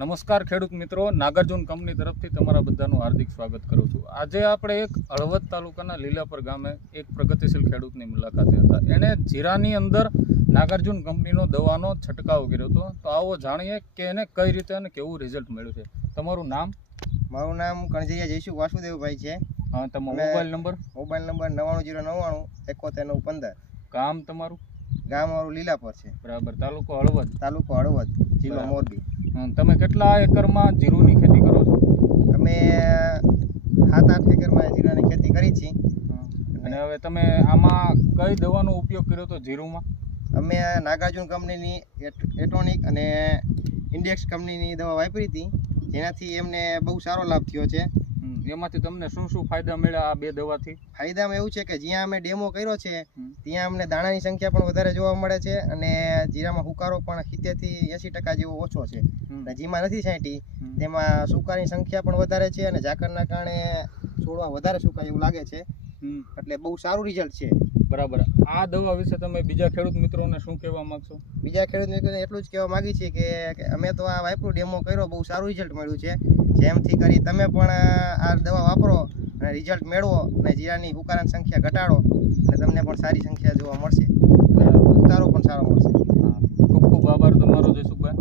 નમસ્કાર ખેડૂત મિત્રો, નાગાર્જુન કંપની તરફથી તમારા બધાનું હાર્દિક સ્વાગત કરું છું. આજે આપણે એક હળવદ તાલુકાના લીલાપર ગામે એક પ્રગતિશીલ ખેડૂતની મુલાકાતે હતા. એણે જીરાની અંદર નાગાર્જુન કંપનીનો દવાનો છંટકાવ કર્યો હતો. તો આવો જાણીએ કે એને કઈ રીતે અને કેવું રિઝલ્ટ મળ્યું છે. તમારું નામ? મારું નામ કણજરિયા જયસુ વાસુદેવભાઈ છે. હા, તમારો મોબાઈલ નંબર? Mobile number 9909 7115. ગામ તમારું? ગામ મારું લીલાપર છે. બરાબર. તાલુકો હળવદ? તાલુકો હળવદ, જિલ્લો મોરબી. તમે કેટલા એકરમાં જીરુની ખેતી કરો છો? અમે 7-8 એકરમાં જીરાની ખેતી કરી છે. અને હવે તમે આમાં કઈ દવાનો ઉપયોગ કર્યો હતો જીરુમાં? અમે નાગાર્જુન કંપનીની એટોનિક અને ઇન્ડેક્સ કંપનીની દવા વાપરી હતી, જેનાથી એમને બહુ સારો લાભ થયો છે. એમાંથી તમને શું શું ફાયદા મળ્યા આ બે દવાથી? ફાયદામાં એવું છે કે જ્યાં અમે ડેમો કર્યો છે ત્યાં અમને દાણાની સંખ્યા પણ વધારે જોવા મળે છે અને જીરામાં હુકારો પણ 70 થી 80% જેવો ઓછો છે. અને જેમાં નથી છાંટી તેમાં સુકાની સંખ્યા પણ વધારે છે અને ઝાકળના કારણે છોડવા વધારે સુકાય એવું લાગે છે. એટલે બહુ સારું રિઝલ્ટ છે. બરાબર. આ દવા વિશે તમે બીજા ખેડૂત મિત્રોને શું કહેવા માંગશો? બીજા ખેડૂત મિત્રોને એટલું જ કહેવા માંગી છીએ કે અમે તો આ વાપરું ડેમો કર્યો, બહુ સારું રિઝલ્ટ મળ્યું છે. જેમથી કરી તમે પણ આ દવા વાપરો અને રિઝલ્ટ મેળવો અને જીરાની હુકારાની સંખ્યા ઘટાડો અને તમને પણ સારી સંખ્યા જોવા મળશે અને ઉતારો પણ સારો મળશે. ખૂબ ખૂબ આભાર તમારો જયસુખભાઈ.